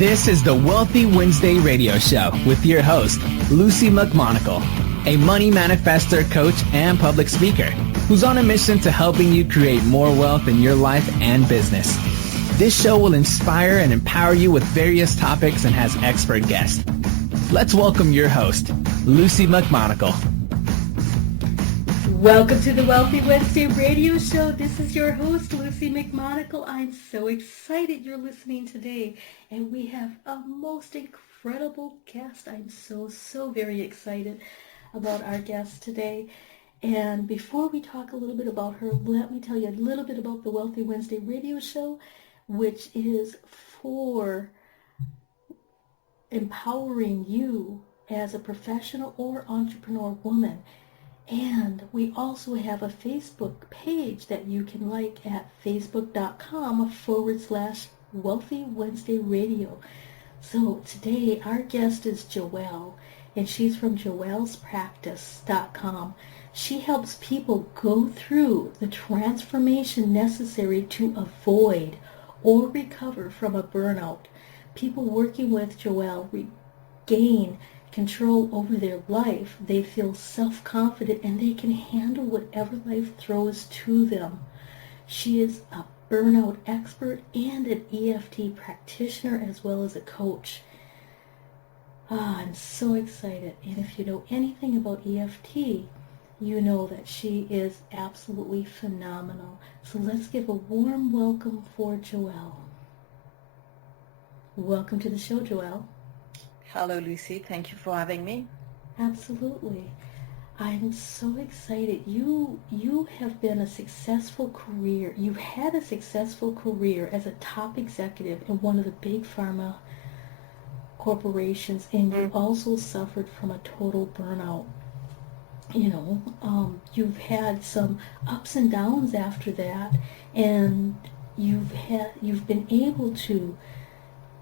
This is the Wealthy Wednesday radio show with your host, Luci McMonagle, a money manifestor, coach, and public speaker who's on a mission to helping you create more wealth in your life and business. This show will inspire and empower you with various topics and has expert guests. Let's welcome your host, Luci McMonagle. Welcome to the Wealthy Wednesday radio show. This is your host, Luci McMonagle. I'm so excited you're listening today. And we have a most incredible guest. I'm so very excited about our guest today. And before we talk a little bit about her, let me tell you a little bit about the Wealthy Wednesday radio show, which is for empowering you as a professional or entrepreneur woman. And we also have a Facebook page that you can like at facebook.com/Wealthy Wednesday Radio. So today our guest is Joelle, and she's from joellspractice.com. She helps people go through the transformation necessary to avoid or recover from a burnout. People working with Joelle regain control over their life. They feel self-confident and they can handle whatever life throws to them. She is a burnout expert and an EFT practitioner as well as a coach. I'm so excited. And if you know anything about EFT, you know that she is absolutely phenomenal. So let's give a warm welcome for Joelle. Welcome to the show, Joelle. Hello, Luci. Thank you for having me. Absolutely. I'm so excited. You have been a successful career. You've had a successful career as a top executive in one of the big pharma corporations, and you also suffered from a total burnout. You've had some ups and downs after that, and you've been able to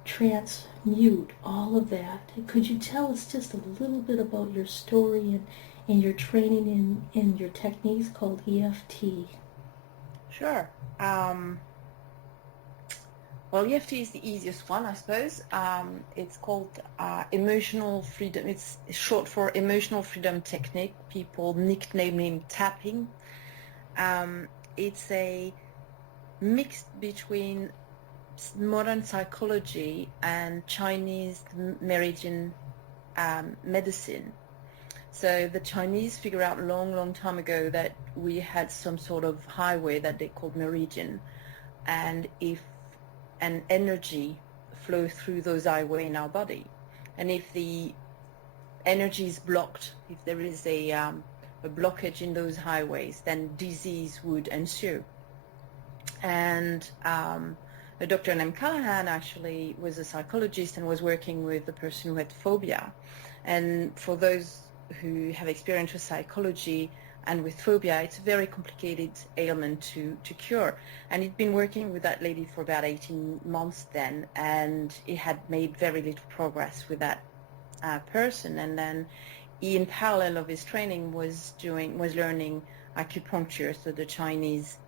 transmute all of that. Could you tell us just a little bit about your story and your training in your techniques called EFT? Sure. Well, EFT is the easiest one, I suppose. It's called emotional freedom. It's short for emotional freedom technique. People nickname tapping. It's a mix between modern psychology and Chinese meridian medicine. So the Chinese figured out a long time ago that we had some sort of highway that they called meridian, and if an energy flows through those highways in our body, and if the energy is blocked, if there is a blockage in those highways, then disease would ensue. And a doctor named Callahan actually was a psychologist and was working with a person who had phobia. And for those who have experience with psychology and with phobia, it's a very complicated ailment to cure. And he'd been working with that lady for about 18 months then, and he had made very little progress with that person. And then he, in parallel of his training, was learning acupuncture, so the Chinese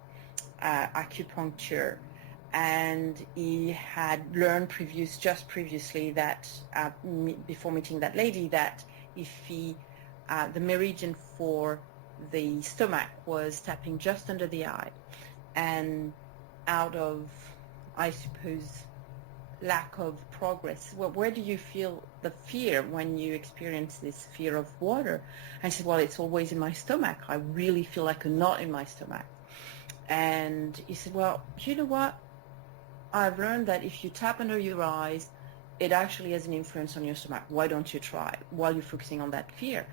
acupuncture. And he had learned previously that before meeting that lady, that if the meridian for the stomach was tapping just under the eye, and out of, I suppose, lack of progress, well, where do you feel the fear when you experience this fear of water? And I said, well, it's always in my stomach. I really feel like a knot in my stomach. And he said, well, you know what? I've learned that if you tap under your eyes, it actually has an influence on your stomach. Why don't you try while you're focusing on that fear?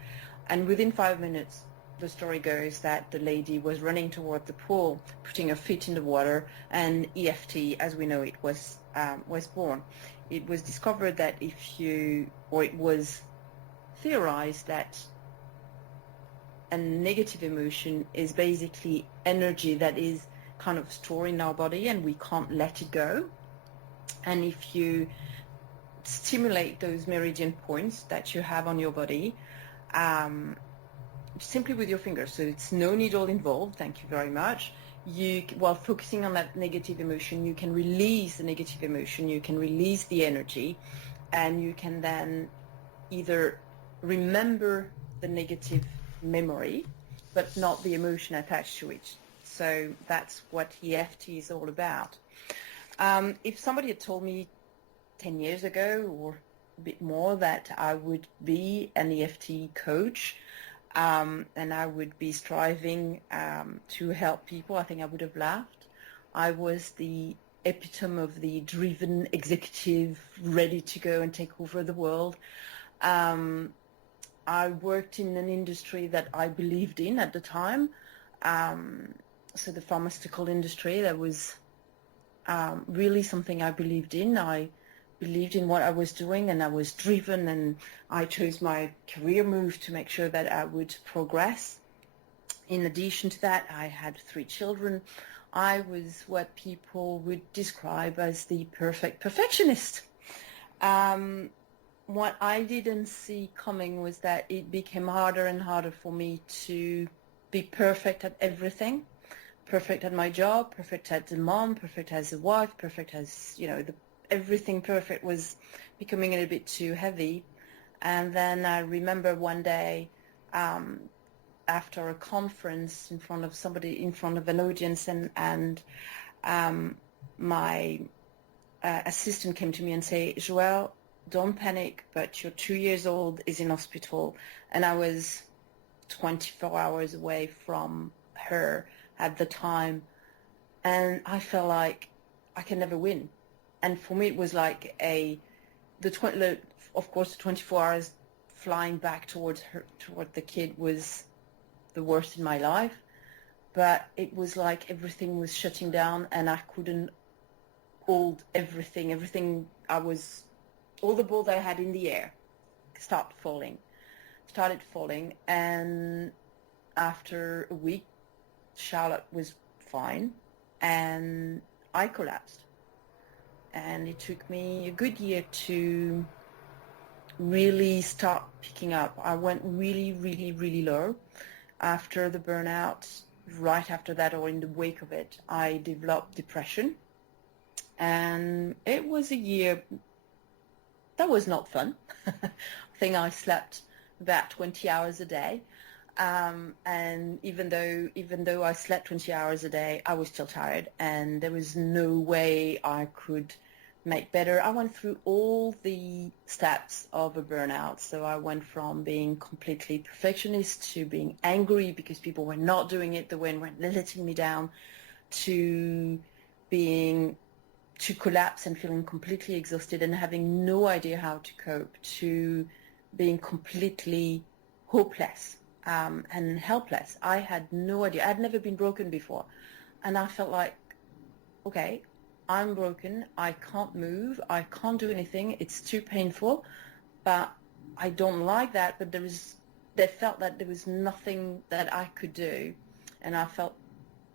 And within 5 minutes, the story goes that the lady was running toward the pool, putting her feet in the water, and EFT, as we know it, was born. It was discovered that it was theorized that a negative emotion is basically energy that is kind of stored in our body and we can't let it go. And if you stimulate those meridian points that you have on your body, simply with your fingers, so it's no needle involved, thank you very much, while focusing on that negative emotion, you can release the negative emotion, you can release the energy, and you can then either remember the negative memory, but not the emotion attached to it. So that's what EFT is all about. If somebody had told me 10 years ago or a bit more that I would be an EFT coach, and I would be striving to help people, I think I would have laughed. I was the epitome of the driven executive ready to go and take over the world. I worked in an industry that I believed in at the time. So the pharmaceutical industry, that was really something I believed in. I believed in what I was doing, and I was driven, and I chose my career move to make sure that I would progress. In addition to that, I had 3 children. I was what people would describe as the perfect perfectionist. What I didn't see coming was that it became harder and harder for me to be perfect at everything. Perfect at my job, perfect as a mom, perfect as a wife, perfect as, everything perfect was becoming a little bit too heavy. And then I remember one day after a conference in front of an audience, and my assistant came to me and said, "Joelle, don't panic, but your 2-year-old is in hospital." And I was 24 hours away from her at the time, and I felt like I can never win. And for me, it was like of course, the 24 hours flying back toward the kid was the worst in my life, but it was like everything was shutting down, and I couldn't hold everything. All the balls I had in the air started falling, and after a week, Charlotte was fine, and I collapsed. And it took me a good year to really start picking up. I went really, really, really low. After the burnout, right after that, or in the wake of it, I developed depression. And it was a year that was not fun. I think I slept about 20 hours a day. And even though I slept 20 hours a day, I was still tired, and there was no way I could make better. I went through all the steps of a burnout. So I went from being completely perfectionist to being angry because people were not doing it the way and were letting me down, to collapse and feeling completely exhausted and having no idea how to cope, to being completely hopeless and helpless. I had no idea. I'd never been broken before. And I felt like, okay, I'm broken. I can't move. I can't do anything. It's too painful. But I don't like that. But they felt that there was nothing that I could do. And I felt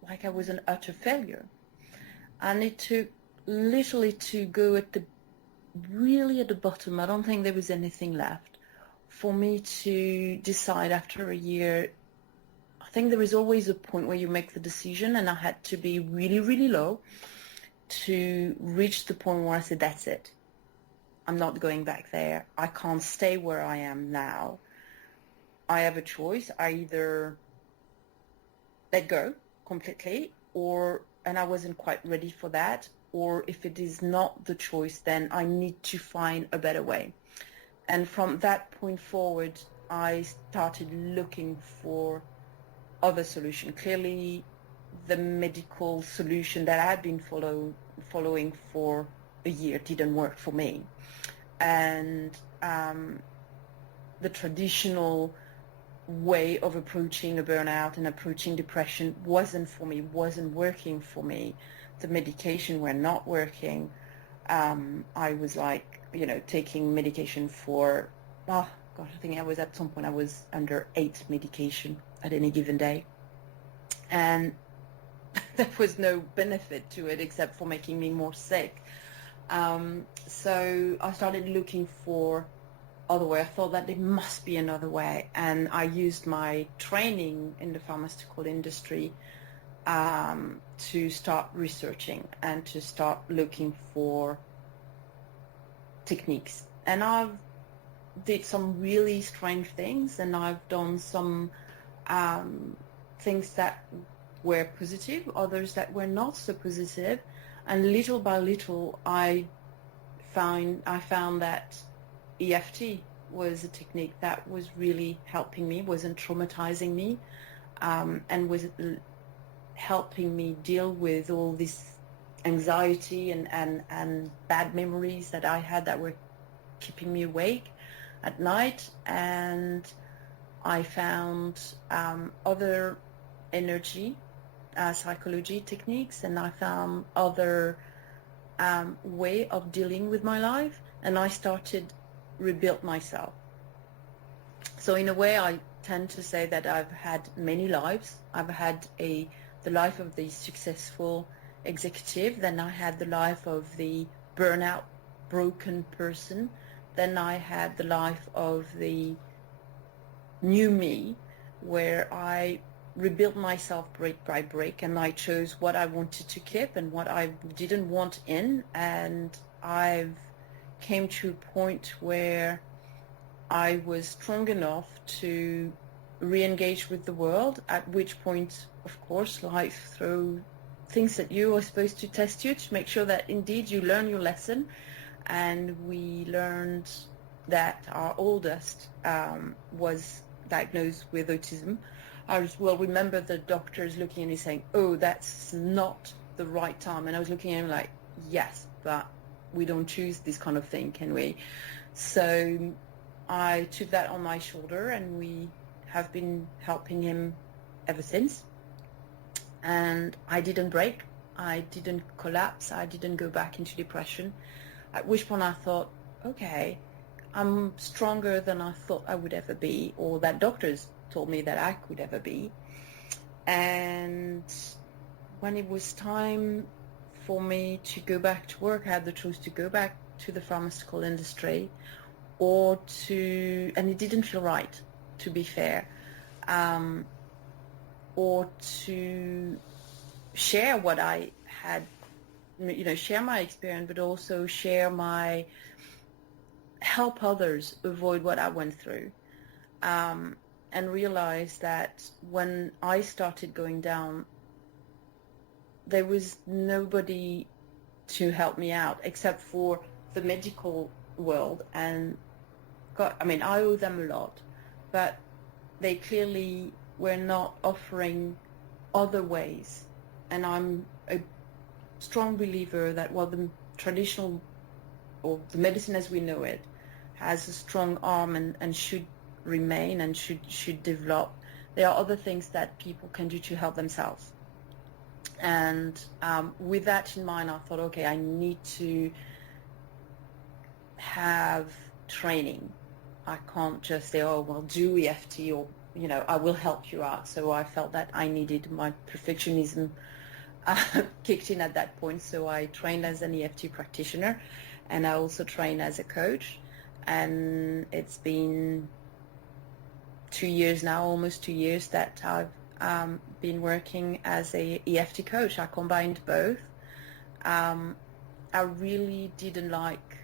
like I was an utter failure. And it took literally to go really at the bottom. I don't think there was anything left for me to decide after a year. I think there is always a point where you make the decision, and I had to be really, really low to reach the point where I said, that's it. I'm not going back there. I can't stay where I am now. I have a choice. I either let go completely, and I wasn't quite ready for that, or if it is not the choice, then I need to find a better way. And from that point forward, I started looking for other solutions. Clearly, the medical solution that I had been following for a year didn't work for me. And the traditional way of approaching a burnout and approaching depression wasn't working for me. The medication were not working. I was taking medication for, I think at some point I was under 8 medication at any given day. And there was no benefit to it except for making me more sick. So I started looking for other way. I thought that there must be another way. And I used my training in the pharmaceutical industry to start researching and to start looking for techniques. And I've did some really strange things, and I've done some things that were positive, others that were not so positive, and little by little I found that EFT was a technique that was really helping me, wasn't traumatizing me, and was helping me deal with all this anxiety and bad memories that I had that were keeping me awake at night. And I found other energy psychology techniques, and I found other way of dealing with my life, and I started rebuild myself. So in a way, I tend to say that I've had many lives. I've had the life of the successful executive, then I had the life of the burnout, broken person, then I had the life of the new me, where I rebuilt myself break by break, and I chose what I wanted to keep and what I didn't want in, and I've came to a point where I was strong enough to re-engage with the world, at which point, of course, life threw things at you are supposed to test you to make sure that indeed you learn your lesson. And we learned that our oldest was diagnosed with autism. I will remember the doctors looking at me saying, "Oh, that's not the right time." And I was looking at him like, "Yes, but we don't choose this kind of thing, can we?" So I took that on my shoulder, and we have been helping him ever since. And I didn't break. I didn't collapse. I didn't go back into depression. At which point I thought, okay, I'm stronger than I thought I would ever be, or that doctors told me that I could ever be. And when it was time for me to go back to work, I had the choice to go back to the pharmaceutical industry or to, and it didn't feel right, to be fair, or to share what I had, share my experience, but also help others avoid what I went through. And realize that when I started going down, there was nobody to help me out except for the medical world. And God, I owe them a lot, but they clearly were not offering other ways. And I'm a strong believer that while the traditional, or the medicine as we know it, has a strong arm and should remain and should develop, there are other things that people can do to help themselves. And with that in mind, I thought, okay, I need to have training. I can't just say, oh, well, do EFT, or, I will help you out. So I felt that I needed, my perfectionism kicked in at that point. So I trained as an EFT practitioner, and I also trained as a coach. And it's been 2 years now, almost 2 years, that I've been working as a EFT coach. I combined both. I really didn't like,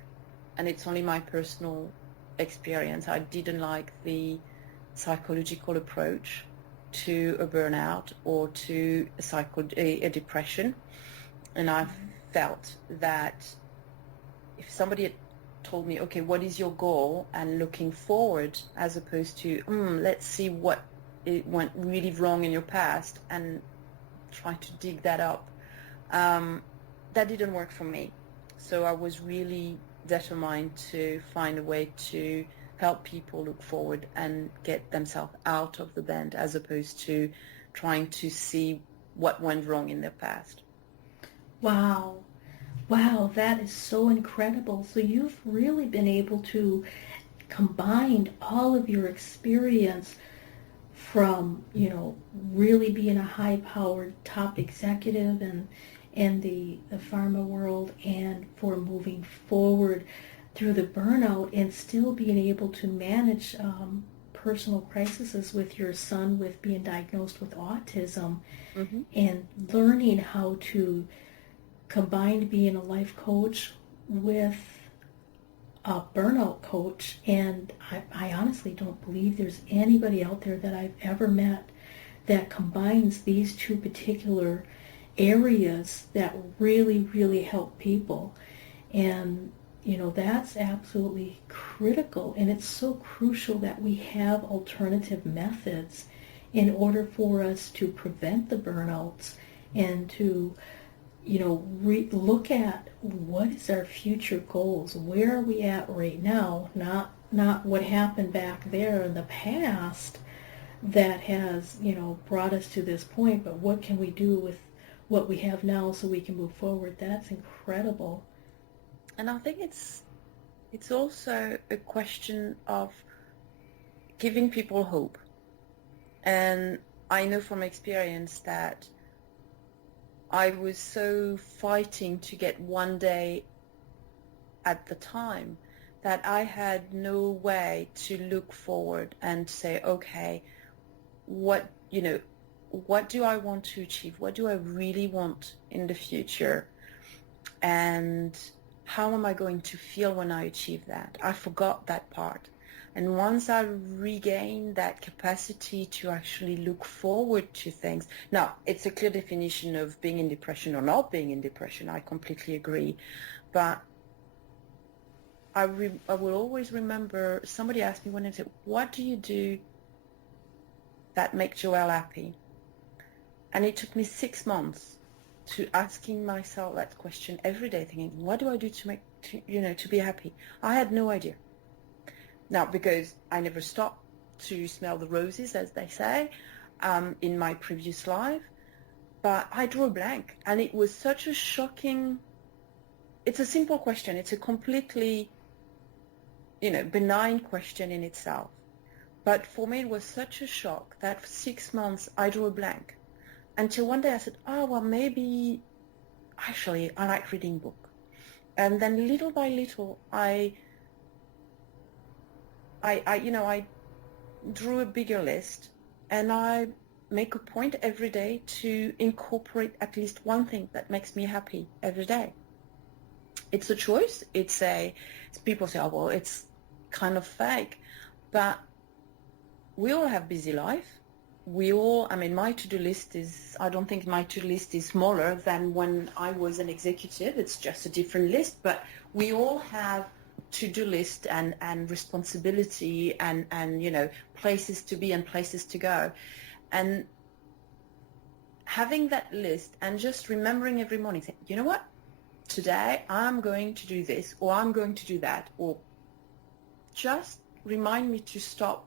and it's only my personal experience, I didn't like the psychological approach to a burnout or to a depression. And I felt that if somebody had told me, okay, what is your goal, and looking forward, as opposed to let's see what it went really wrong in your past and try to dig that up, that didn't work for me. So I was really determined to find a way to help people look forward and get themselves out of the bend, as opposed to trying to see what went wrong in their past. Wow, that is so incredible. So you've really been able to combine all of your experience from, really being a high-powered top executive in the pharma world, and for moving forward through the burnout and still being able to manage personal crises with your son with being diagnosed with autism, Mm-hmm. and learning how to combine being a life coach with a burnout coach. And I honestly don't believe there's anybody out there that I've ever met that combines these two particular areas that really, really help people. And, that's absolutely critical. And it's so crucial that we have alternative methods in order for us to prevent the burnouts and to, look at what is our future goals. Where are we at right now? Not what happened back there in the past that has, brought us to this point, but what can we do with what we have now so we can move forward? That's incredible. And I think it's also a question of giving people hope. And I know from experience that I was so fighting to get one day at the time that I had no way to look forward and say, okay, what do I want to achieve? What do I really want in the future? And how am I going to feel when I achieve that? I forgot that part. And once I regained that capacity to actually look forward to things, now it's a clear definition of being in depression or not being in depression, I completely agree. But I will always remember somebody asked me one day, what do you do that makes Joelle happy? And it took me 6 months to asking myself that question every day, thinking, what do I do to be happy? I had no idea. Now, because I never stopped to smell the roses, as they say, in my previous life, but I drew a blank. And it was such a shocking, it's a simple question. It's a completely, benign question in itself. But for me, it was such a shock that for 6 months, I drew a blank. Until one day I said, maybe, actually, I like reading books. And then little by little, I drew a bigger list, and I make a point every day to incorporate at least one thing that makes me happy every day. It's a choice. People say, it's kind of fake, but we all have busy life. My to-do list I don't think my to-do list is smaller than when I was an executive. It's just a different list, but we all have to-do list and responsibility and places to be and places to go. And having that list and just remembering every morning, saying, you know what, today I'm going to do this, or I'm going to do that, or just remind me to stop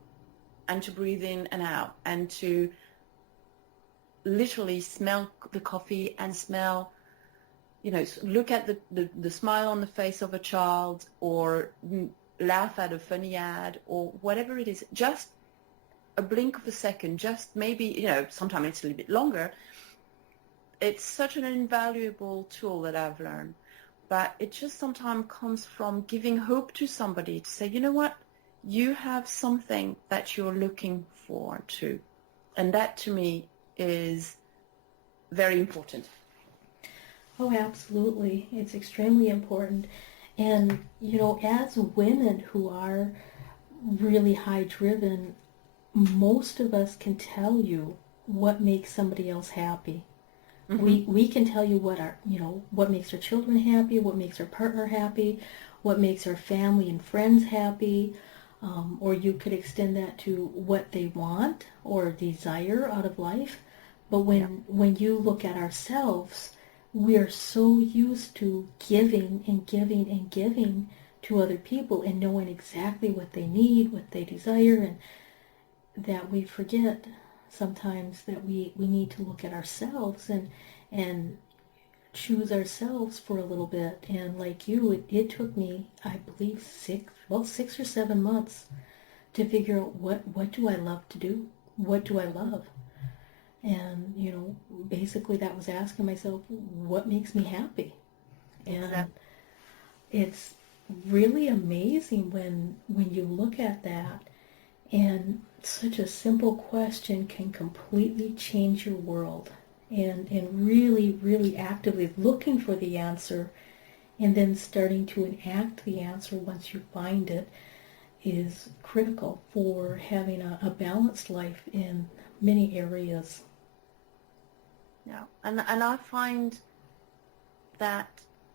and to breathe in and out and to literally smell the coffee and smell, look at the smile on the face of a child, or laugh at a funny ad, or whatever it is. Just a blink of a second, just maybe, sometimes it's a little bit longer. It's such an invaluable tool that I've learned. But it just sometimes comes from giving hope to somebody to say, you know what, you have something that you're looking forward to. And that to me is very important. Oh, absolutely. It's extremely important. And, as women who are really high driven, most of us can tell you what makes somebody else happy. Mm-hmm. We can tell you what makes our children happy, what makes our partner happy, what makes our family and friends happy. Or you could extend that to what they want or desire out of life. But when you look at ourselves, we are so used to giving and giving and giving to other people and knowing exactly what they need, what they desire, and that we forget sometimes that we need to look at ourselves and choose ourselves for a little bit. And like you, it took me, I believe, 6 or 7 months to figure out what do I love to do? What do I love? And, basically that was asking myself, what makes me happy? And exactly. It's really amazing when you look at that. And such a simple question can completely change your world. And really, really actively looking for the answer and then starting to enact the answer once you find it is critical for having a balanced life in many areas. Yeah, and I find that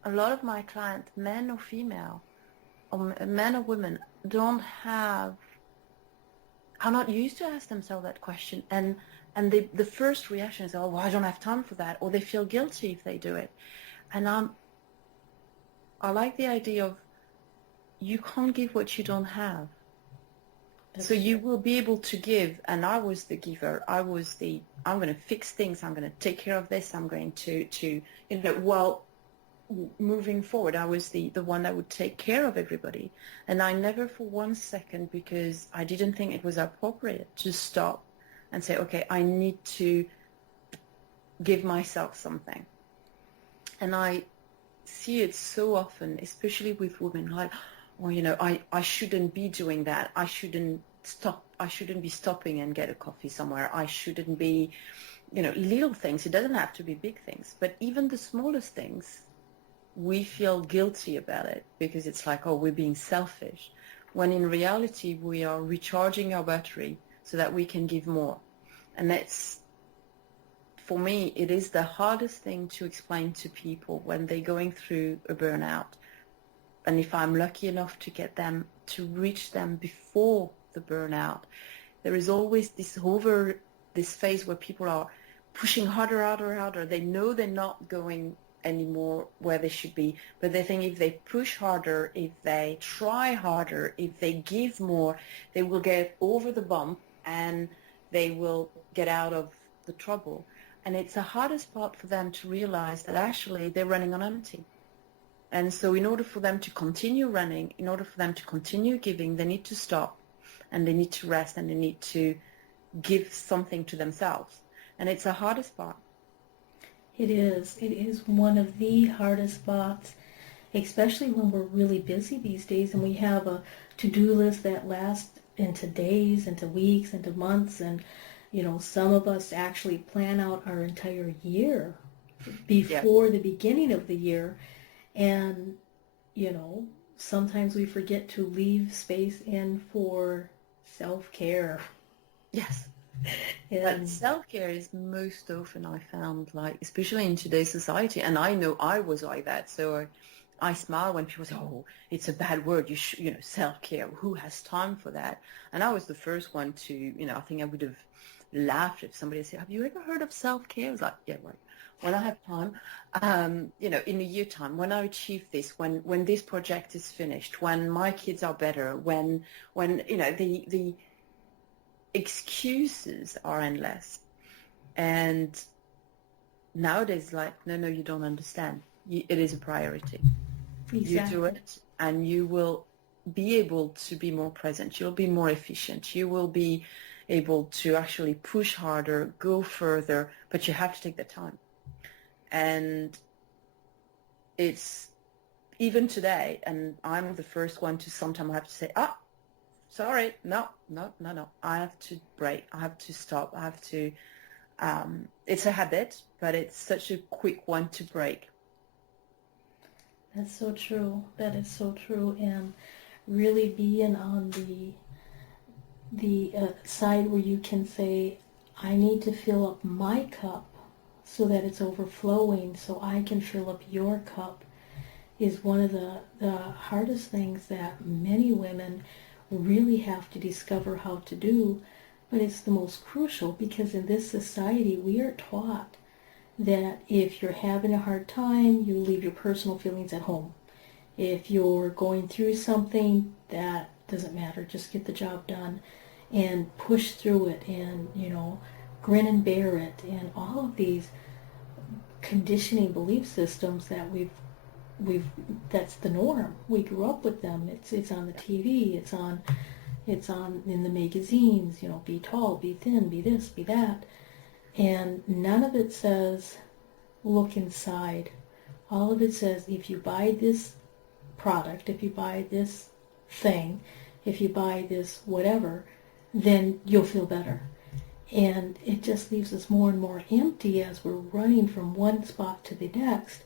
a lot of my clients, men or female, or men or women, are not used to ask themselves that question, and the first reaction is, oh, well, I don't have time for that, or they feel guilty if they do it. And I like the idea of you can't give what you don't have. So you will be able to give, and I was the giver. I'm going to fix things. I'm going to take care of this. I'm going to moving forward, I was the one that would take care of everybody. And I never for 1 second, because I didn't think it was appropriate, to stop and say, okay, I need to give myself something. And I see it so often, especially with women, like, well, I shouldn't be doing that. I shouldn't be stopping and get a coffee somewhere. I shouldn't be, little things. It doesn't have to be big things, but even the smallest things, we feel guilty about it because it's like, oh, we're being selfish, when in reality we are recharging our battery so that we can give more. And that's, for me, it is the hardest thing to explain to people when they're going through a burnout. And if I'm lucky enough to get them, to reach them before the burnout, there is always this phase where people are pushing harder. They know they're not going anymore where they should be, but they think if they push harder, if they try harder, if they give more, they will get over the bump and they will get out of the trouble. And it's the hardest part for them to realize that actually they're running on empty. And so in order for them to continue running, in order for them to continue giving, they need to stop, and they need to rest, and they need to give something to themselves. And it's the hardest part. It is. It is one of the hardest spots, especially when we're really busy these days and we have a to-do list that lasts into days, into weeks, into months. And, some of us actually plan out our entire year before the beginning of the year. And, sometimes we forget to leave space in for self-care. Yes. But self-care is most often, I found, like, especially in today's society, and I know I was like that, so I smile when people say, oh, it's a bad word, self-care, who has time for that? And I was the first one to, I think I would have laughed if somebody said, have you ever heard of self-care? I was like, yeah, right. When I have time, in a year time, when I achieve this, when this project is finished, when my kids are better, when the excuses are endless. And nowadays, like, no, you don't understand. It is a priority. Exactly. You do it, and you will be able to be more present. You'll be more efficient. You will be able to actually push harder, go further, but you have to take the time. And it's even today, and I'm the first one to sometimes have to say, sorry, no. I have to break. I have to stop. I have to, it's a habit, but it's such a quick one to break. That's so true. That is so true. And really being on the side where you can say, I need to fill up my cup so that it's overflowing so I can fill up your cup is one of the hardest things that many women really have to discover how to do, but it's the most crucial because in this society we are taught that if you're having a hard time, you leave your personal feelings at home. If you're going through something, that doesn't matter, just get the job done and push through it and, grin and bear it, and all of these conditioning belief systems that that's the norm. We grew up with them. It's on the TV. It's on in the magazines. Be tall, be thin, be this, be that, and none of it says look inside. All of it says if you buy this product, if you buy this thing, if you buy this whatever, then you'll feel better. And it just leaves us more and more empty as we're running from one spot to the next,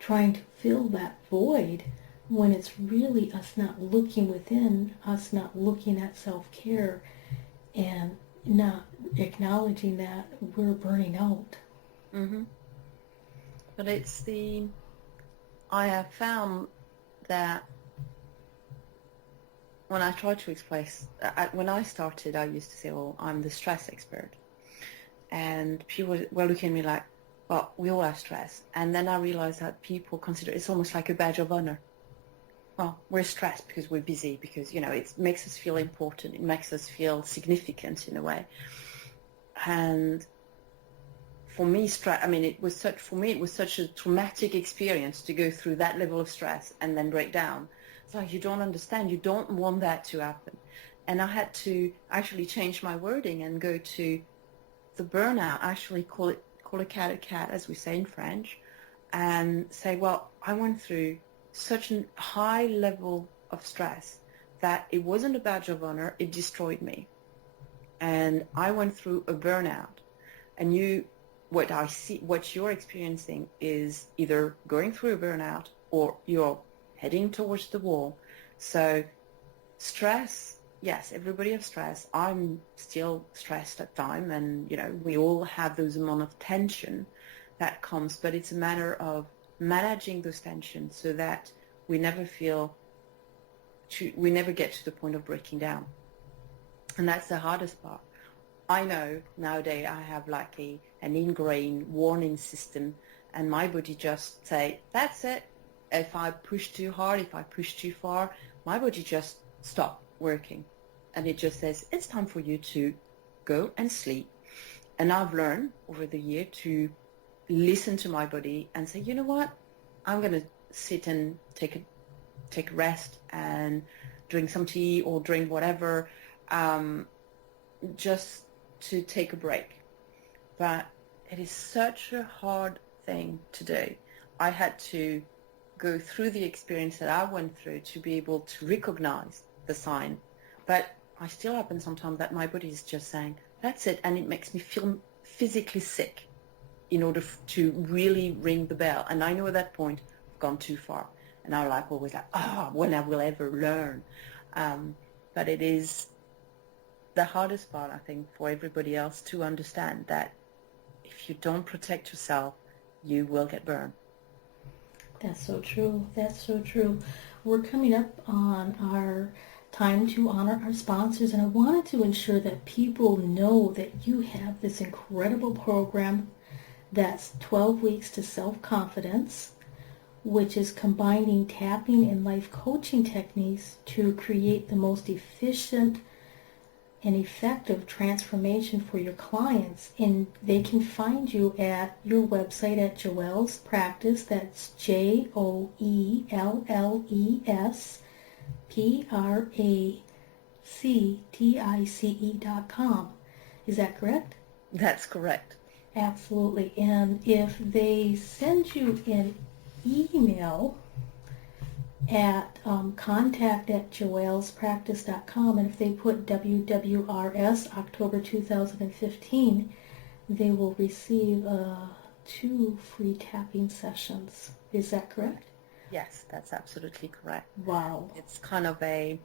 trying to fill that void when it's really us not looking within, us not looking at self-care, and not acknowledging that we're burning out. Mm-hmm. But I have found that when I try to explain, when I started, I used to say, "Oh, I'm the stress expert," and people were looking at me like, "Well, we all have stress." And then I realized that people consider it's almost like a badge of honor. Well, we're stressed because we're busy, because it makes us feel important. It makes us feel significant in a way. And for me, it was such a traumatic experience to go through that level of stress and then break down. It's like, you don't understand. You don't want that to happen. And I had to actually change my wording and go to the burnout, actually call a cat, as we say in French, and say, well, I went through such a high level of stress that it wasn't a badge of honor. It destroyed me. And I went through a burnout. And what you're experiencing is either going through a burnout or you're heading towards the wall. So stress, yes, everybody has stress. I'm still stressed at times, and we all have those amount of tension that comes, but it's a matter of managing those tensions so that we never get to the point of breaking down. And that's the hardest part. I know nowadays I have like an ingrained warning system, and my body just say, that's it. If I push too hard, if I push too far, my body just stop working. And it just says, it's time for you to go and sleep. And I've learned over the year to listen to my body and say, you know what? I'm going to sit and take a rest and drink some tea or drink whatever, just to take a break. But it is such a hard thing to do. I had to go through the experience that I went through to be able to recognize the sign. But I still happen sometimes that my body is just saying, that's it, and it makes me feel physically sick in order to really ring the bell. And I know at that point I've gone too far. And I'm always like, when I will ever learn. But it is the hardest part, I think, for everybody else to understand that if you don't protect yourself, you will get burned. That's so true. That's so true. We're coming up on our time to honor our sponsors, and I wanted to ensure that people know that you have this incredible program that's 12 weeks to self-confidence, which is combining tapping and life coaching techniques to create the most efficient and effective transformation for your clients. And they can find you at your website at Joelle's Practice. That's JoellesPractice.com. Is that correct? That's correct. Absolutely. And if they send you an email at contact@joellespractice.com, and if they put WWRS October 2015, they will receive 2 free tapping sessions. Is that correct? Yes, that's absolutely correct. Wow. It's kind of there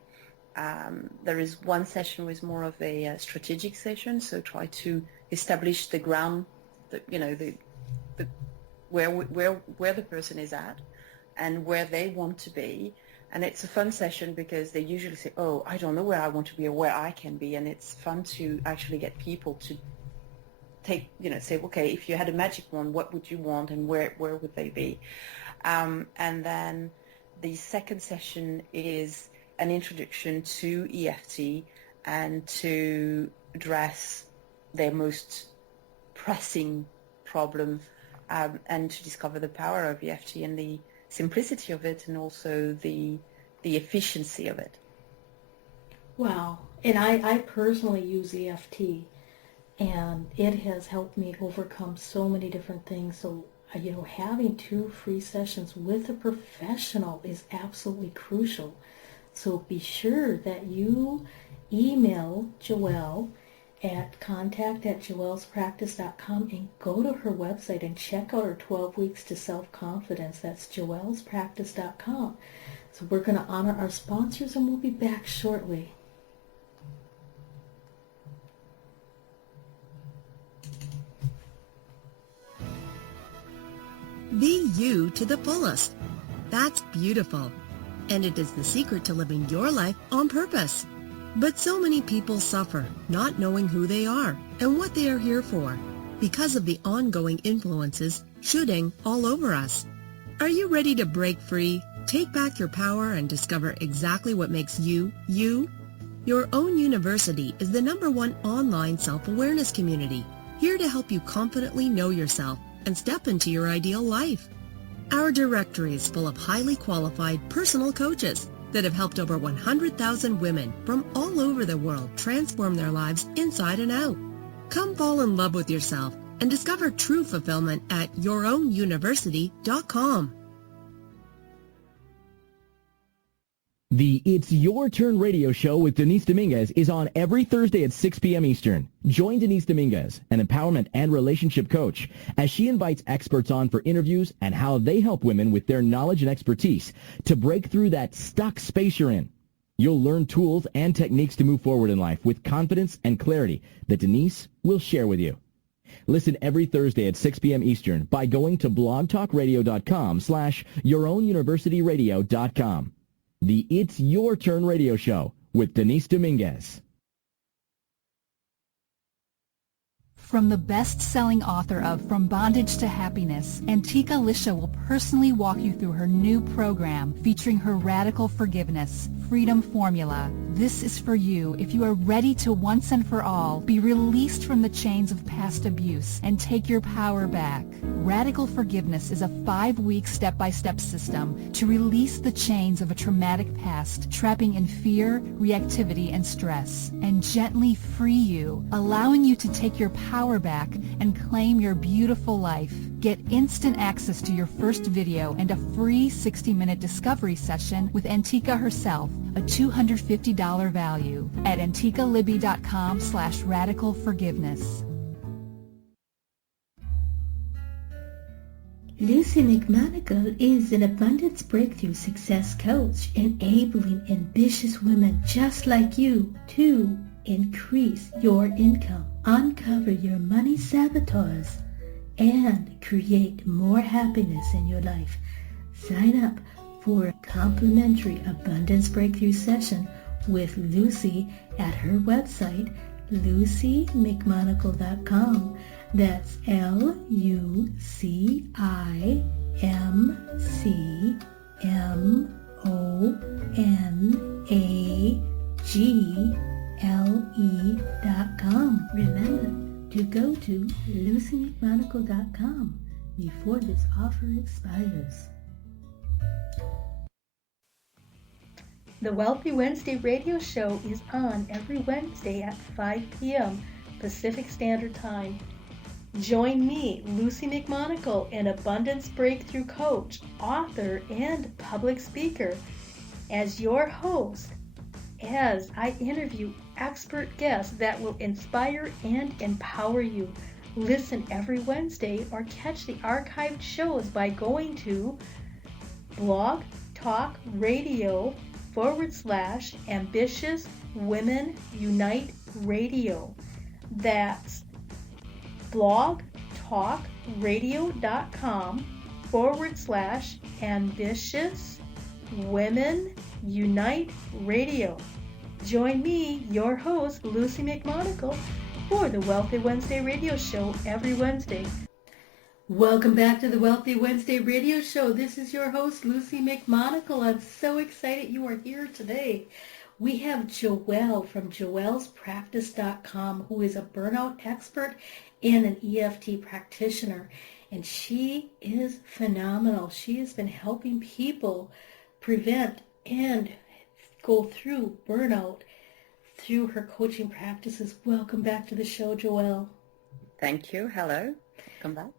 is one session with more of a strategic session, so try to establish the ground, where the person is at and where they want to be. And it's a fun session because they usually say, oh, I don't know where I want to be or where I can be. And it's fun to actually get people to say, okay, if you had a magic wand, what would you want and where would they be? And then the second session is an introduction to EFT and to address their most pressing problem, and to discover the power of EFT and the simplicity of it, and also the efficiency of it. Wow. And I personally use EFT, and it has helped me overcome so many different things. So, having 2 free sessions with a professional is absolutely crucial. So be sure that you email Joelle at contact@joellspractice.com and go to her website and check out her 12 Weeks to Self-Confidence. That's joellspractice.com. So we're going to honor our sponsors and we'll be back shortly. Be you to the fullest. That's beautiful. And it is the secret to living your life on purpose. But so many people suffer not knowing who they are and what they are here for because of the ongoing influences shooting all over us. Are you ready to break free, take back your power, and discover exactly what makes you, you? Your Own University is the #1 online self-awareness community, here to help you confidently know yourself and step into your ideal life. Our directory is full of highly qualified personal coaches that have helped over 100,000 women from all over the world transform their lives inside and out. Come fall in love with yourself and discover true fulfillment at yourownuniversity.com. The It's Your Turn radio show with Denise Dominguez is on every Thursday at 6 p.m. Eastern. Join Denise Dominguez, an empowerment and relationship coach, as she invites experts on for interviews and how they help women with their knowledge and expertise to break through that stuck space you're in. You'll learn tools and techniques to move forward in life with confidence and clarity that Denise will share with you. Listen every Thursday at 6 p.m. Eastern by going to blogtalkradio.com/yourownuniversityradio.com. The It's Your Turn radio show with Denise Dominguez. From the best-selling author of From Bondage to Happiness, Antika Lisha will personally walk you through her new program featuring her Radical Forgiveness Freedom Formula. This is for you if you are ready to once and for all be released from the chains of past abuse and take your power back. Radical Forgiveness is a 5-week step-by-step system to release the chains of a traumatic past, trapping in fear, reactivity, and stress, and gently free you, allowing you to take your power back and claim your beautiful life. Get instant access to your first video and a free 60-minute discovery session with Antika herself, a $250 value, at antikalibby.com/radicalforgiveness. Luci McMonagle is an abundance breakthrough success coach, enabling ambitious women just like you to increase your income, uncover your money saboteurs, and create more happiness in your life. Sign up for a complimentary abundance breakthrough session with Luci at her website, lucimcmonagle.com. That's LuciMcMonagle.com. Remember to go to lucimcmonagle.com before this offer expires. The Wealthy Wednesday radio show is on every Wednesday at 5 p.m. Pacific Standard Time. Join me, Luci McMonagle, an abundance breakthrough coach, author, and public speaker, as your host, as I interview expert guests that will inspire and empower you. Listen every Wednesday or catch the archived shows by going to Blog Talk Radio /Ambitious Women Unite Radio. That's blogtalkradio.com /Ambitious Women Unite Radio. Join me, your host, Luci McMonagle, for the Wealthy Wednesday radio show every Wednesday. Welcome back to the Wealthy Wednesday radio show. This is your host, Luci McMonagle. I'm so excited you are here today. We have Joelle from joellspractice.com, who is a burnout expert and an EFT practitioner. And she is phenomenal. She has been helping people prevent and go through burnout through her coaching practices. Welcome back to the show, Joelle. Thank you. Hello. Come back.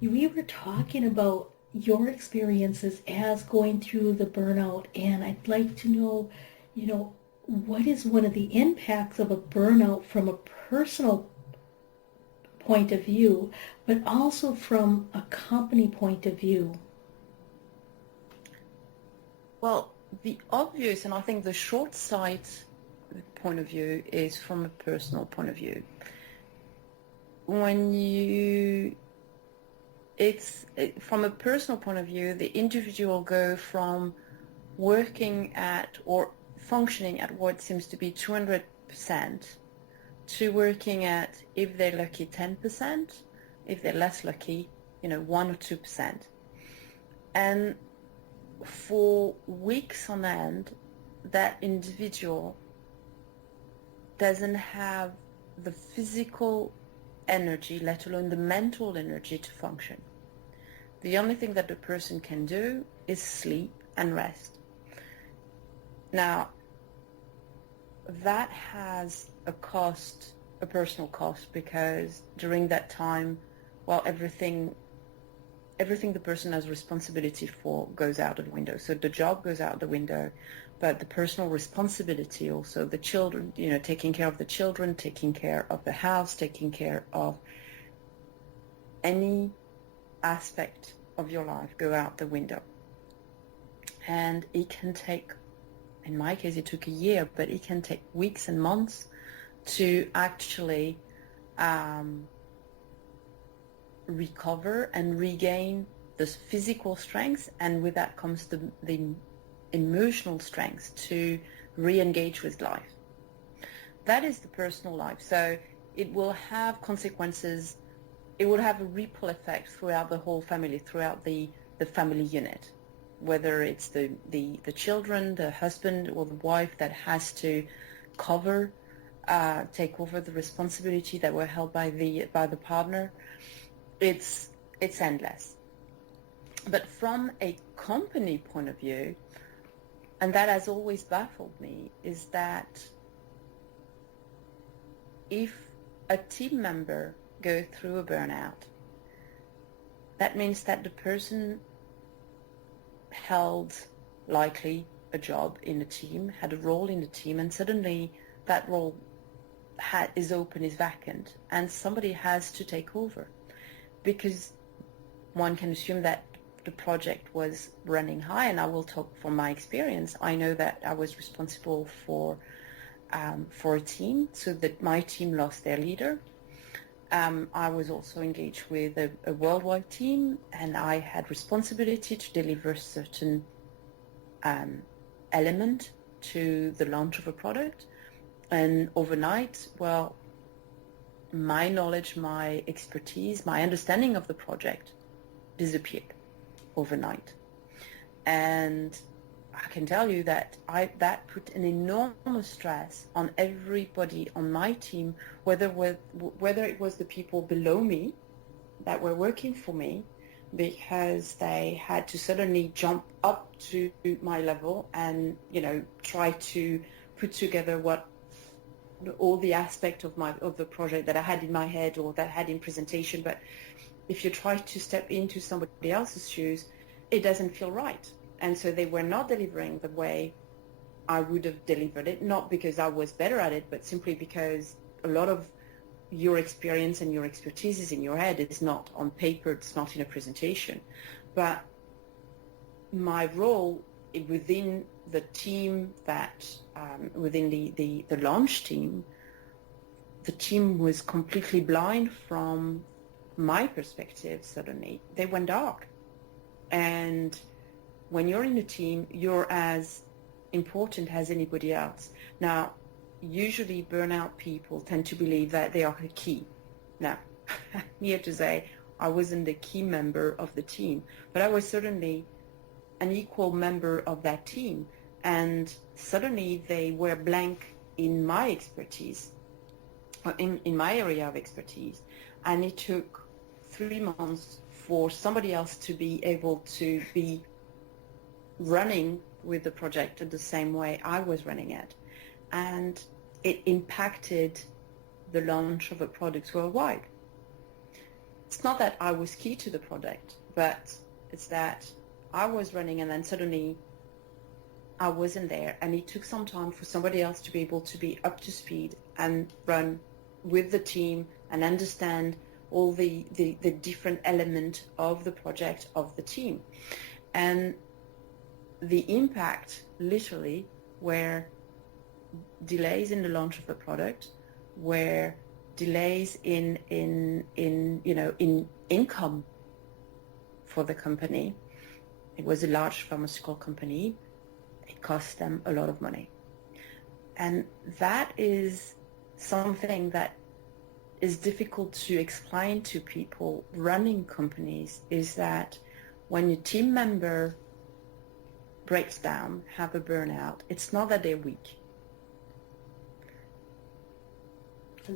We were talking about your experiences as going through the burnout, and I'd like to know, what is one of the impacts of a burnout from a personal point of view, but also from a company point of view? Well, the obvious, and I think the short sight point of view, is from a personal point of view. From a personal point of view, the individual go from working at or functioning at what seems to be 200% to working at, if they're lucky, 10%, if they're less lucky, 1 or 2%. And for weeks on end, that individual doesn't have the physical energy, let alone the mental energy, to function. The only thing that the person can do is sleep and rest. Now, that has a cost, a personal cost, because during that time, well, everything the person has responsibility for goes out of the window. So the job goes out the window, but the personal responsibility also, the children, taking care of the children, taking care of the house, taking care of any aspect of your life go out the window. And it can take, in my case, it took a year, but it can take weeks and months to actually recover and regain this physical strength, and with that comes the emotional strength to re-engage with life. That is the personal life. So it will have consequences. It will have a ripple effect throughout the whole family, throughout the family unit, whether it's the children, the husband or the wife that has to take over the responsibility that were held by the partner. It's endless. But from a company point of view, and that has always baffled me, is that if a team member goes through a burnout, that means that the person held likely a job in the team, had a role in the team, and suddenly that role is open, is vacant, and somebody has to take over. Because one can assume that the project was running high, and I will talk from my experience. I know that I was responsible for a team, so that my team lost their leader. I was also engaged with a worldwide team, and I had responsibility to deliver certain element to the launch of a product. And overnight, well, my knowledge, my expertise, my understanding of the project disappeared overnight. And I can tell you that that put an enormous stress on everybody on my team, whether it was the people below me that were working for me, because they had to suddenly jump up to my level and try to put together all the aspect of the project that I had in my head or that I had in presentation. But if you try to step into somebody else's shoes, it doesn't feel right. And so they were not delivering the way I would have delivered it, not because I was better at it, but simply because a lot of your experience and your expertise is in your head. It's not on paper, it's not in a presentation. But my role within the team within the launch team, the team was completely blind from my perspective. Suddenly they went dark. And when you're in a team, you're as important as anybody else. Now, usually burnout people tend to believe that they are the key. Now, I'm here to say I wasn't the key member of the team, but I was certainly an equal member of that team. And suddenly they were blank in my expertise, or in my area of expertise. And it took 3 months for somebody else to be able to be running with the project in the same way I was running it. And it impacted the launch of a product worldwide. It's not that I was key to the product, but it's that I was running and then suddenly I wasn't there, and it took some time for somebody else to be able to be up to speed and run with the team and understand all the different elements of the project, of the team. And the impact literally were delays in the launch of the product, were delays in income for the company. It was a large pharmaceutical company. It cost them a lot of money. And that is something that is difficult to explain to people running companies, is that when your team member breaks down, have a burnout, it's not that they're weak.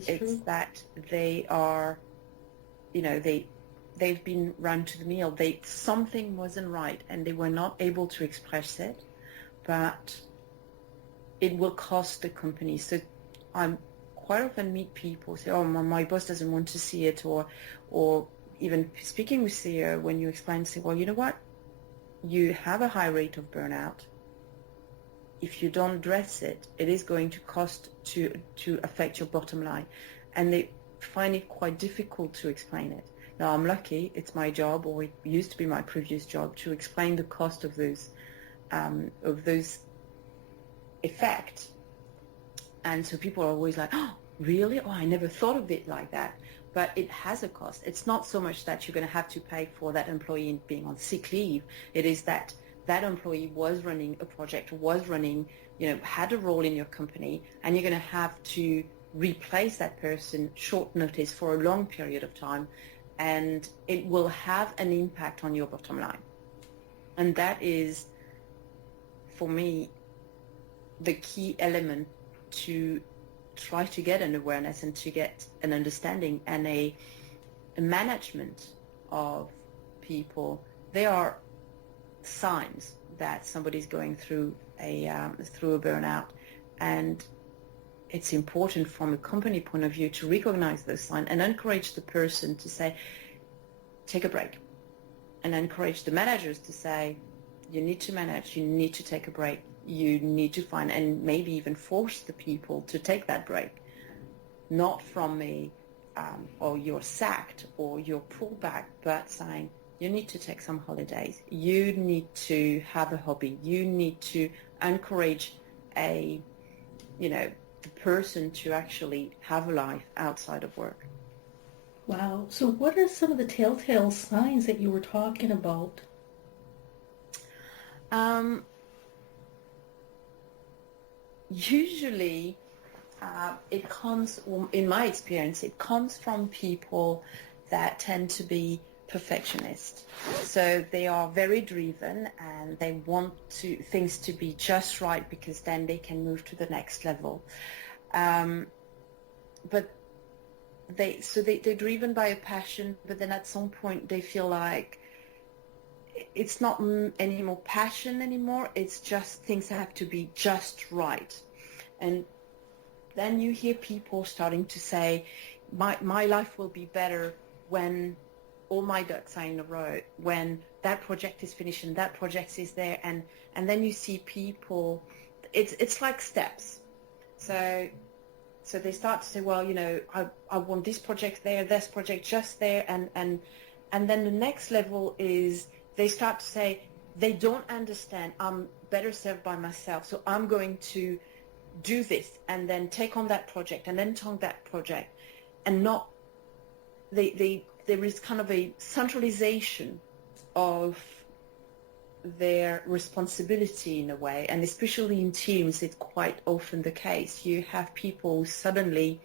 It's that they are, they've been run to the mill. Something wasn't right, and they were not able to express it, but it will cost the company. So I quite often meet people say, "Oh, my boss doesn't want to see it," or even speaking with CEO, when you explain, say, "Well, you know what? You have a high rate of burnout. If you don't address it, it is going to cost to affect your bottom line." And they find it quite difficult to explain it. Now, I'm lucky, it's my job, or it used to be my previous job, to explain the cost of those effects. And so people are always like, "Oh, really? Oh, I never thought of it like that." But it has a cost. It's not so much that you're going to have to pay for that employee being on sick leave. It is that that employee was running a project, was running, had a role in your company, and you're going to have to replace that person short notice for a long period of time, and it will have an impact on your bottom line. And that is, for me, the key element to try to get an awareness and to get an understanding and a management of people. There are signs that somebody's going through a burnout, and it's important from a company point of view to recognize those signs and encourage the person to say, take a break, and encourage the managers to say, you need to manage, you need to take a break, you need to find, and maybe even force the people to take that break, not from or you're sacked or you're pulled back, but saying, you need to take some holidays. You need to have a hobby. You need to encourage the person to actually have a life outside of work. Wow. So what are some of the telltale signs that you were talking about? Usually, it comes, in my experience, it comes from people that tend to be perfectionist. So they are very driven and they want things to be just right, because then they can move to the next level. But they're driven by a passion, but then at some point they feel like it's not any more passion anymore. It's just things have to be just right. And then you hear people starting to say, my life will be better when all my ducks are in a row, when that project is finished and that project is there, and then you see people, it's like steps. So they start to say, well, I want this project there, this project just there, and then the next level is they start to say, they don't understand, I'm better served by myself, so I'm going to do this and then take on that project and then take on that project, and not there is kind of a centralization of their responsibility in a way, and especially in teams, it's quite often the case. You have people who suddenly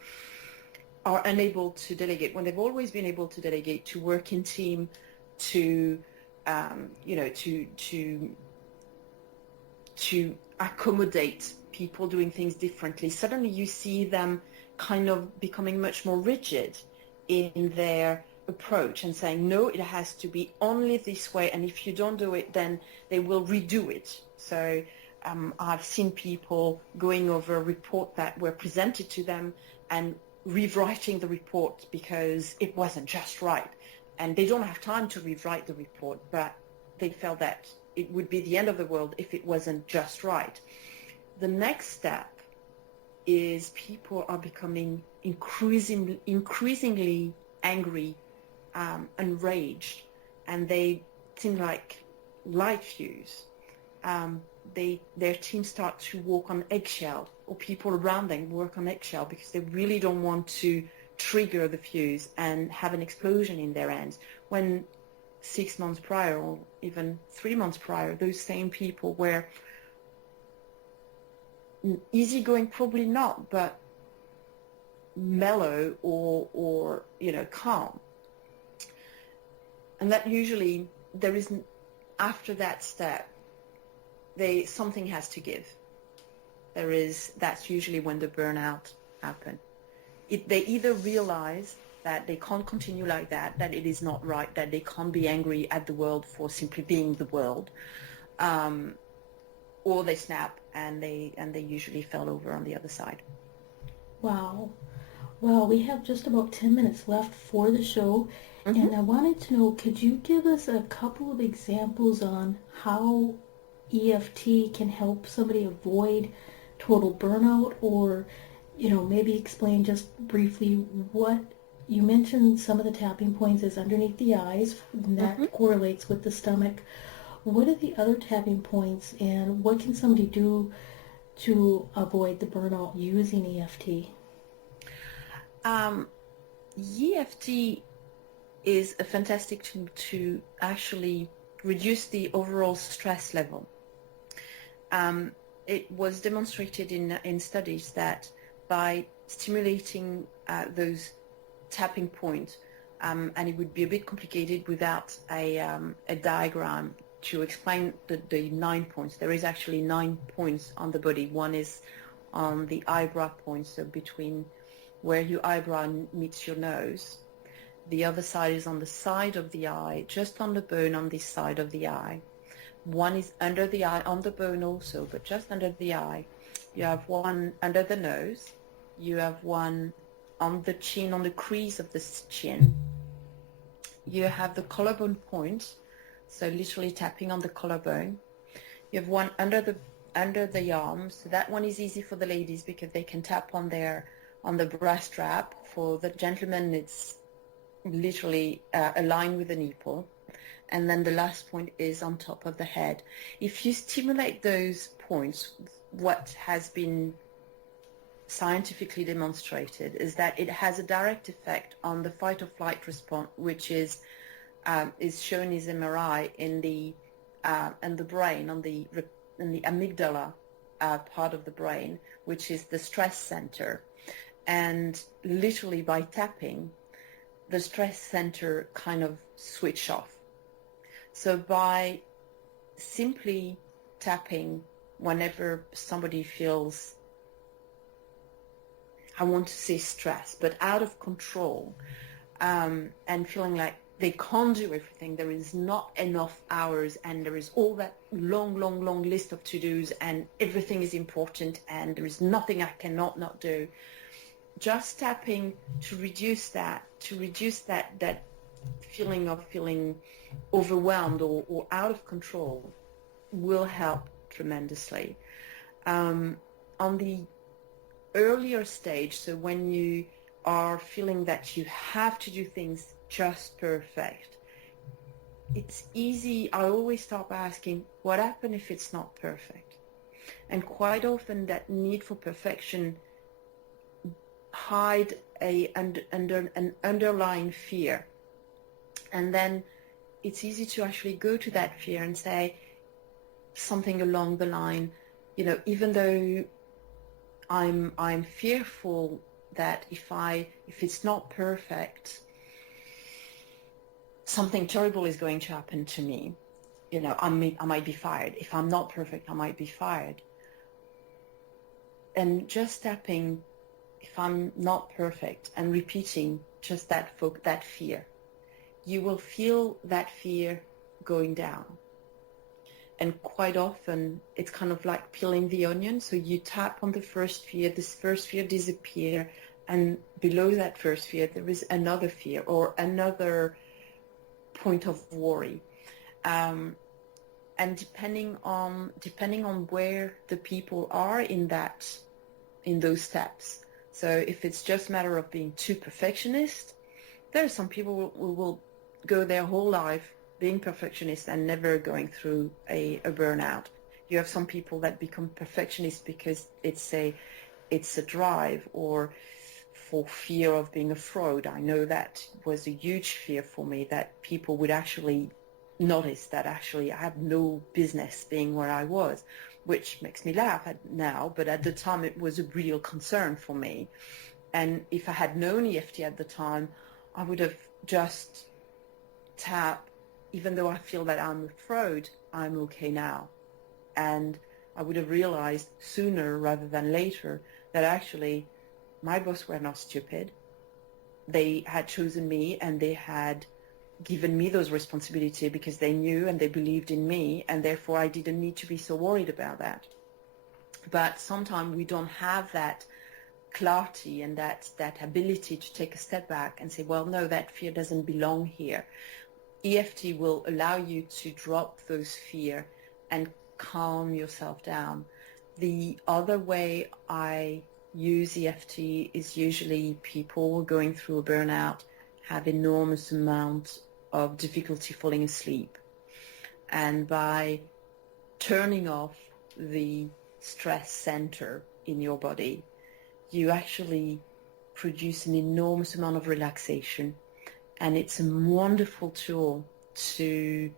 are unable to delegate when they've always been able to delegate, to work in team, to accommodate people doing things differently. Suddenly you see them kind of becoming much more rigid in their approach and saying, no, it has to be only this way, and if you don't do it, then they will redo it. So I've seen people going over a report that were presented to them and rewriting the report because it wasn't just right. And they don't have time to rewrite the report, but they felt that it would be the end of the world if it wasn't just right. The next step is people are becoming increasingly angry, enraged, and they seem like light fuse. Their team start to walk on eggshell, or people around them work on eggshell because they really don't want to trigger the fuse and have an explosion in their ends. When 6 months prior, or even 3 months prior, those same people were easygoing, probably not, but mellow or calm. And that usually there isn't, after that step, something has to give. That's usually when the burnout happen. They either realize that they can't continue like that it is not right, that they can't be angry at the world for simply being the world, or they snap and they usually fell over on the other side. Wow. Well, we have just about 10 minutes left for the show, and I wanted to know, could you give us a couple of examples on how EFT can help somebody avoid total burnout, or maybe explain just briefly what you mentioned. Some of the tapping points is underneath the eyes, and that correlates with the stomach. What are the other tapping points, and what can somebody do to avoid the burnout using EFT? EFT is a fantastic tool to actually reduce the overall stress level. It was demonstrated in studies that by stimulating those tapping points, and it would be a bit complicated without a diagram to explain the 9 points. There is actually 9 points on the body. One is on the eyebrow point, so between where your eyebrow meets your nose. The other side is on the side of the eye, just on the bone on this side of the eye. One is under the eye, on the bone also, but just under the eye. You have one under the nose. You have one on the chin, on the crease of the chin. You have the collarbone point, so literally tapping on the collarbone. You have one under the arm, so that one is easy for the ladies because they can tap on the bra strap. For the gentlemen, it's literally aligned with the nipple. And then the last point is on top of the head. If you stimulate those points, what has been scientifically demonstrated is that it has a direct effect on the fight or flight response, which is shown as MRI in the brain, in the amygdala part of the brain, which is the stress center. And literally by tapping, the stress center kind of switch off. So by simply tapping whenever somebody feels, I want to say stress, but out of control, and feeling like they can't do everything, there is not enough hours, and there is all that long list of to-dos, and everything is important, and there is nothing I cannot not do. Just tapping to reduce that feeling of feeling overwhelmed or out of control will help tremendously. On the earlier stage, so when you are feeling that you have to do things just perfect, it's easy. I always start by asking, what happens if it's not perfect? And quite often that need for perfection hide under an underlying fear. And then it's easy to actually go to that fear and say something along the line, even though I'm fearful that if it's not perfect, something terrible is going to happen to me. I might be fired. If I'm not perfect, I might be fired. And just tapping, if I'm not perfect, and repeating just that fear, you will feel that fear going down. And quite often, it's kind of like peeling the onion. So you tap on the first fear, this first fear disappears, and below that first fear, there is another fear or another point of worry. and depending on where the people are in those steps. So if it's just a matter of being too perfectionist, there are some people who will go their whole life being perfectionist and never going through a burnout. You have some people that become perfectionists because it's a drive, or for fear of being a fraud. I know that was a huge fear for me, that people would actually notice that actually I had no business being where I was, which makes me laugh now, but at the time it was a real concern for me. And if I had known EFT at the time, I would have just tapped, even though I feel that I'm a fraud, I'm okay now. And I would have realized sooner rather than later that actually my boss were not stupid. They had chosen me, and they had given me those responsibilities because they knew and they believed in me, and therefore I didn't need to be so worried about that. But sometimes we don't have that clarity and that ability to take a step back and say, well, no, that fear doesn't belong here. EFT will allow you to drop those fear and calm yourself down. The other way I use EFT is usually people going through a burnout have enormous amounts of difficulty falling asleep. And by turning off the stress center in your body, you actually produce an enormous amount of relaxation. And it's a wonderful tool to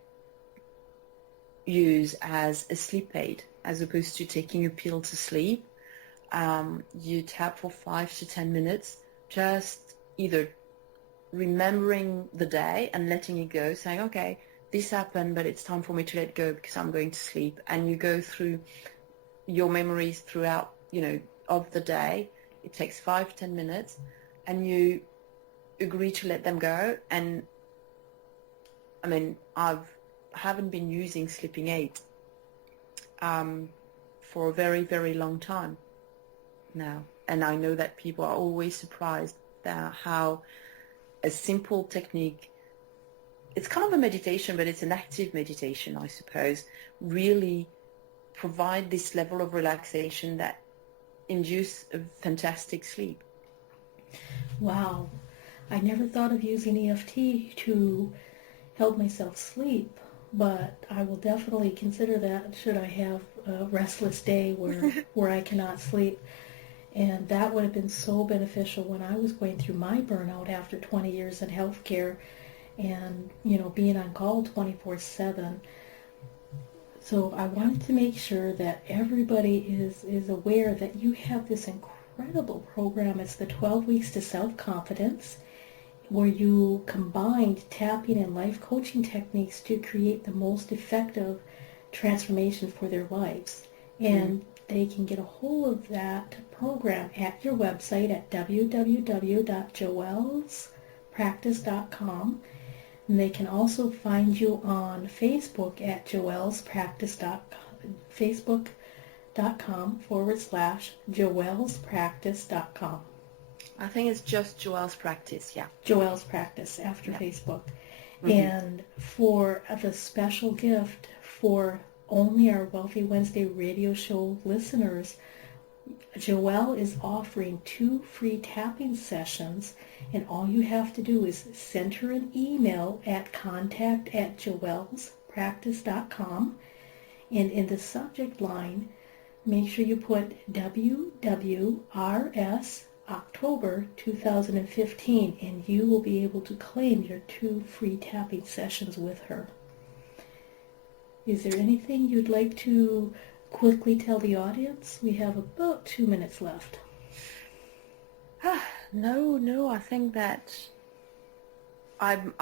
use as a sleep aid, as opposed to taking a pill to sleep. You tap for 5 to 10 minutes, just either remembering the day and letting it go, saying, okay, this happened, but it's time for me to let go because I'm going to sleep. And you go through your memories throughout, of the day. It takes 5, 10 minutes, and you agree to let them go. And I mean, haven't been using sleeping aid for a very, very long time now. And I know that people are always surprised at how a simple technique, it's kind of a meditation, but it's an active meditation, I suppose, really provide this level of relaxation that induce a fantastic sleep. Wow. I never thought of using EFT to help myself sleep, but I will definitely consider that should I have a restless day where I cannot sleep. And that would have been so beneficial when I was going through my burnout after 20 years in healthcare and, being on call 24/7. So I wanted to make sure that everybody is aware that you have this incredible program. It's the 12 Weeks to Self-Confidence, where you combined tapping and life coaching techniques to create the most effective transformation for their lives. And they can get a hold of that program at your website at www.joellspractice.com. And they can also find you on Facebook at facebook.com/joellspractice.com. I think it's just Joelle's Practice, yeah. Joelle's Practice after Facebook. And for the special gift for only our Wealthy Wednesday radio show listeners, Joelle is offering 2 free tapping sessions, and all you have to do is send her an email at contact@joellspractice.com, and in the subject line, make sure you put WWRS October 2015, and you will be able to claim your 2 free tapping sessions with her. Is there anything you'd like to quickly tell the audience? We have about 2 minutes left. No, I think that I'm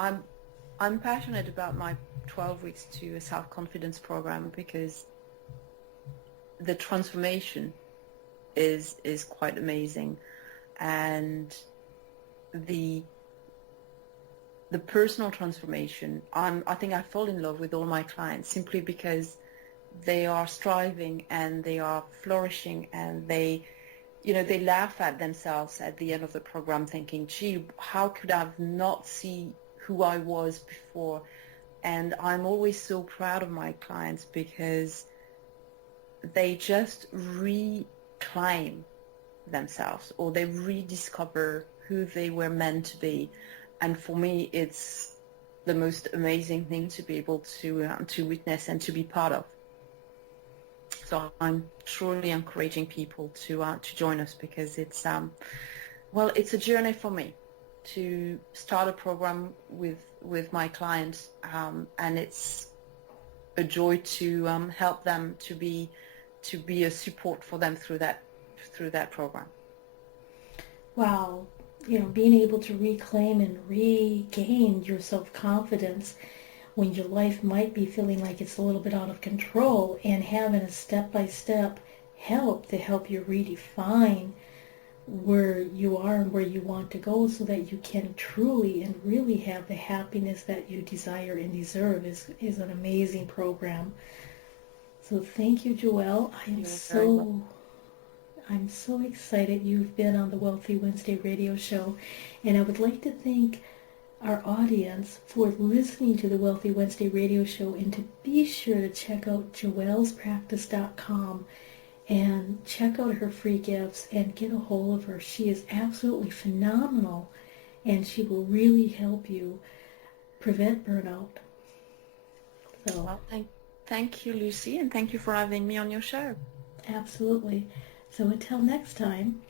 passionate about my 12 weeks to a self-confidence program because the transformation is quite amazing, and the personal transformation, I think I fall in love with all my clients simply because they are striving and they are flourishing, and they laugh at themselves at the end of the program thinking, gee, how could I not see who I was before And I'm always so proud of my clients because they just reclaim themselves, or they rediscover who they were meant to be. And for me, it's the most amazing thing to be able to witness and to be part of. So I'm truly encouraging people to join us, because it's it's a journey for me to start a program with my clients, and it's a joy to help them to be a support for them through that program. Wow. Being able to reclaim and regain your self-confidence when your life might be feeling like it's a little bit out of control, and having a step-by-step help to help you redefine where you are and where you want to go, so that you can truly and really have the happiness that you desire and deserve is an amazing program. So thank you, Joelle. I'm so excited you've been on the Wealthy Wednesday radio show, and I would like to thank our audience for listening to the Wealthy Wednesday radio show, and to be sure to check out joellespractice.com and check out her free gifts and get a hold of her. She is absolutely phenomenal, and she will really help you prevent burnout. So, well, thank you, Lucy, and thank you for having me on your show. Absolutely. So until next time.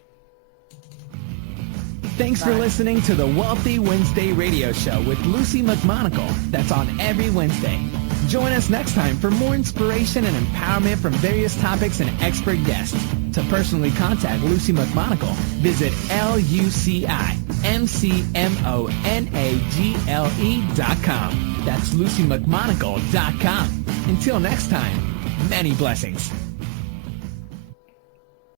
Thanks for listening to the Wealthy Wednesday radio show with Luci McMonagle. That's on every Wednesday. Join us next time for more inspiration and empowerment from various topics and expert guests. To personally contact Luci McMonagle, visit LuciMcMonagle.com. That's LuciMcMonagle.com. Until next time, many blessings.